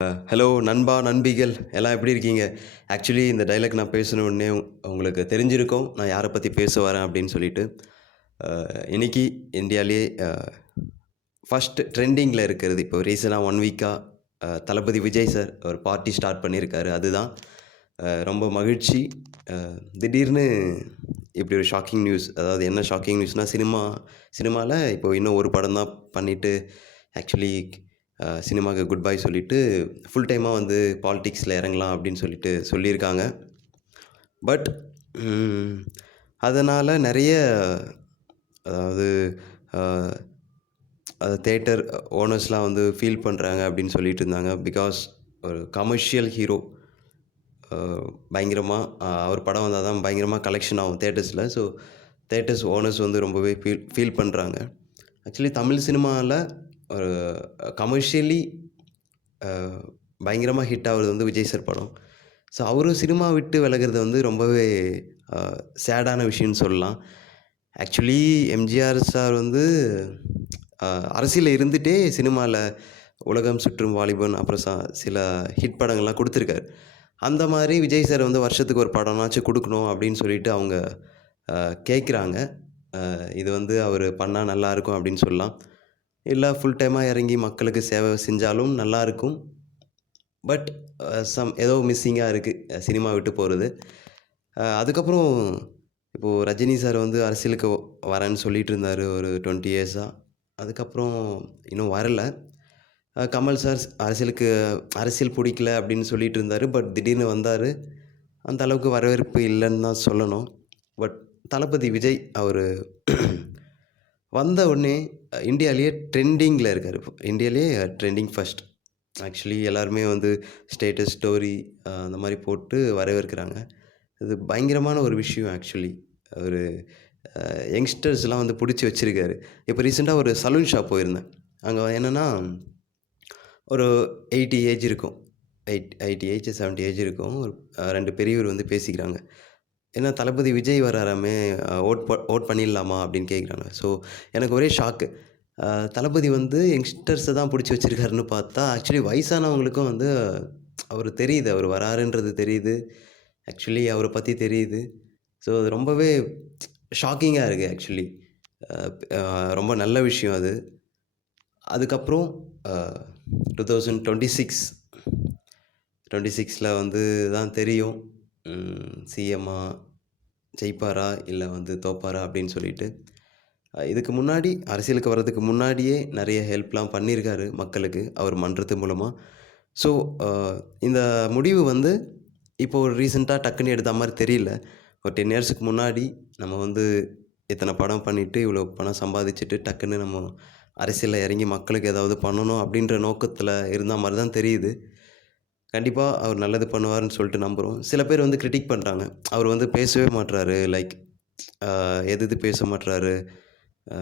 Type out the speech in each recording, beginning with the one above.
Hello நண்பா, நண்பிகள் எல்லாம் எப்படி இருக்கீங்க? ஆக்சுவலி இந்த டயலாக் நான் பேசின உடனே உங்களுக்கு தெரிஞ்சிருக்கும், நான் யார பத்தி பேச வரேன் அப்படின்னு சொல்லிட்டு. இன்னைக்கு இந்தியாலயே ஃபர்ஸ்ட் ட்ரெண்டிங்கில இருக்கிறது இப்போ ரீசென்ட்டா 1 வீக்கா தளபதி விஜய் சார் ஒரு பார்ட்டி ஸ்டார்ட் பண்ணியிருக்காரு. அதுதான் ரொம்ப மகிழ்ச்சி. அ திடீர்னு இப்படி ஒரு ஷாக்கிங் நியூஸ். அதாவது என்ன ஷாக்கிங் நியூஸ்னா, சினிமால இப்போ இன்னும் ஒரு படம் தான் பண்ணிட்டு ஆக்சுவலி சினிமாக்கு குட் பை சொல்லிட்டு, ஃபுல் டைமா வந்து பாலிடிக்ஸ்ல இறங்கலாம் அப்படின்னு சொல்லிட்டு சொல்லியிருக்காங்க. பட் ம் அதனால நெறைய அதாவது அ தியேட்டர் ஓனர்ஸ்லாம் வந்து ஃபீல் பண்றாங்க அப்படின்னு சொல்லிட்டு இருந்தாங்க. பிகாஸ் ஒரு கமர்ஷியல் ஹீரோ அ பயங்கரமா அவர் படம் வந்தா தான் பயங்கரமா கலெக்ஷன் ஆகும் தியேட்டர்ஸ்ல. ஸோ தியேட்டர்ஸ் ஓனர்ஸ் வந்து ரொம்பவே ஃபீல் பண்றாங்க. ஆக்சுவலி தமிழ் சினிமால ஒரு கமர்ஷியலி அ பயங்கரமா ஹிட் ஆவுறது வந்து விஜய் சார் படம். ஸோ அவரும் சினிமா விட்டு விலகுறது வந்து ரொம்பவே அ சேடான விஷயம்னு சொல்லலாம். ஆக்சுவலி எம்ஜிஆர் சார் வந்து அ அரசியல்ல இருந்துட்டே சினிமால உலகம் சுற்றும் வாலிபன், அப்புறம் சில ஹிட் படங்கள்லாம் குடுத்துருக்காரு. அந்த மாரி விஜய் சார் வந்து வருஷத்துக்கு ஒரு படம்னாச்சும் குடுக்கணும் அப்படின்னு சொல்லிட்டு அவங்க கேட்குறாங்க. இது வந்து அவரு பண்ணா நல்லாயிருக்கும் அப்படின்னு சொல்லலாம். இல்ல ஃபுல் டைமா இறங்கி மக்களுக்கு சேவை செஞ்சாலும் நல்லாயிருக்கும். பட் ஏதோ மிஸ்ஸிங்கா இருக்கு. சினிமா விட்டு போறது. அதுக்கப்புறம் இப்போ ரஜினி சார் வந்து அரசியலுக்கு வரேன்னு சொல்லிட்டு இருந்தாரு ஒரு 20 இயர்ஸா. அதுக்கப்புறம் இன்னும் வரல. கமல் சார் அரசியல் புடிக்கல அப்படின்னு சொல்லிட்டு இருந்தாரு. பட் திடீர்னு வந்தாரு. அந்த அளவுக்கு வரவேற்பு இல்லன்னு தான் சொல்லணும். பட் தளபதி விஜய் அவரு வந்த உடனே இந்தியாலயே ட்ரெண்டிங்ல இருக்காரு. இந்தியாலயே ட்ரெண்டிங் ஃபர்ஸ்ட். ஆக்சுவலி எல்லாருமே வந்து ஸ்டேட்டஸ், ஸ்டோரி அந்த மாரி போட்டு வரவேற்கிறாங்க. இது பயங்கரமான ஒரு விஷயம் ஆக்சுவலி. ஒரு யங்ஸ்டர்ஸ்லாம் வந்து புடிச்சு வச்சிருக்காரு. இப்போ ரீசென்ட்டா ஒரு சலூன் ஷாப் போயிருந்தேன். அங்க என்னன்னா, ஒரு 80 ஏஜ் இருக்கும். 80 ஏஜ், 70 ஏஜ் இருக்கும். ஒரு 2 பெரியவர் வந்து பேசிக்கிறாங்க. "என்ன தளபதி விஜய் வராராமே, ஓட் பண்ணிடலாமா?" அப்படின்னு கேட்குறாங்க. ஸோ எனக்கு ஒரே ஷாக்கு. அ தளபதி வந்து யங்ஸ்டர்ஸ தான் புடிச்சு வச்சிருக்காருன்னு பார்த்தா, ஆக்சுவலி வயசானவங்களுக்கும் வந்து அவரு தெரியுது. அவரு வராருன்றது தெரியுது. ஆக்சுவலி அவர பத்தி தெரியுது. ஸோ அது ரொம்பவே ஷாக்கிங்கா இருக்கு ஆக்சுவலி. அ அ ரொம்ப நல்ல விஷயம் அது. அதுக்கப்புறம் அ 2026ல வந்து தான் தெரியும். சிஎம்மா ஜெயிப்பாரா? இல்ல வந்து தோப்பாரா? அப்படின்னு சொல்லிட்டு. இதுக்கு முன்னாடி அரசியலுக்கு வர்றதுக்கு முன்னாடியே நெறைய ஹெல்ப்லாம் பண்ணியிருக்காரு மக்களுக்கு, அவர் மன்றத்து மூலமா. ஸோ, அ இந்த முடிவு வந்து இப்போ ஒரு ரீசென்ட்டா டக்குன்னு எடுத்த மாரி தெரியல. ஒரு 10 இயர்ஸ்க்கு முன்னாடி நம்ம வந்து இத்தன படம் பண்ணிட்டு, இவ்வளோ பணம் சம்பாதிச்சுட்டு, டக்குன்னு நம்ம அரசியல்ல இறங்கி மக்களுக்கு ஏதாவது பண்ணணும் அப்படின்ற நோக்கத்துல இருந்த மாரி தான் தெரியுது. கண்டிப்பா அவர் நல்லது பண்ணுவாருன்னு சொல்லிட்டு நம்புறோம். சில பேர் வந்து கிரிட்டிக் பண்றாங்க. அவர் வந்து பேசவே மாட்றாரு. லைக் எதிர்த்து பேச மாட்றாரு. அ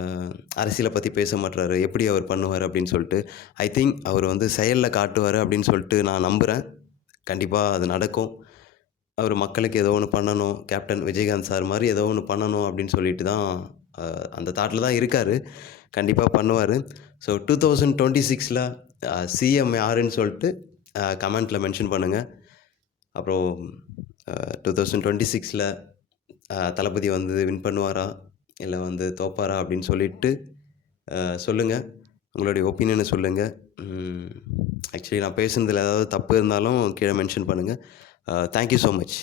அரசியல பத்தி பேச மாட்றாரு. எப்படி அவர் பண்ணுவாரு அப்படின்னு சொல்லிட்டு. ஐ திங்க் அவர் வந்து செயல்ல காட்டுவாரு அப்படின்னு சொல்லிட்டு நான் நம்புறேன். கண்டிப்பா அது நடக்கும். அவரு மக்களுக்கு ஏதோ ஒண்ணு பண்ணணும். கேப்டன் விஜயகாந்த் சார் மாரி ஏதோ ஒண்ணு பண்ணணும் அப்படின்னு சொல்லிட்டு தான் அ அந்த தாட்ல தான் இருக்காரு. கண்டிப்பா பண்ணுவாரு. ஸோ 2026ல சிஎம் யாருன்னு சொல்ட்டு கமெண்ட்ல மென்ஷன் பண்ணுங்க. அப்புறம் 2026ல தளபதி வந்து வின் பண்ணுவாரா? இல்ல வந்து தோப்பாரா? அப்படின்னு சொல்லிட்டு சொல்லுங்க. உங்களுடைய ஒப்பீனியன சொல்லுங்க. ம் ஆக்சுவலி நான் பேசுனதுல ஏதாவது தப்பு இருந்தாலும் கீழ மென்ஷன் பண்ணுங்க. Thank you so much.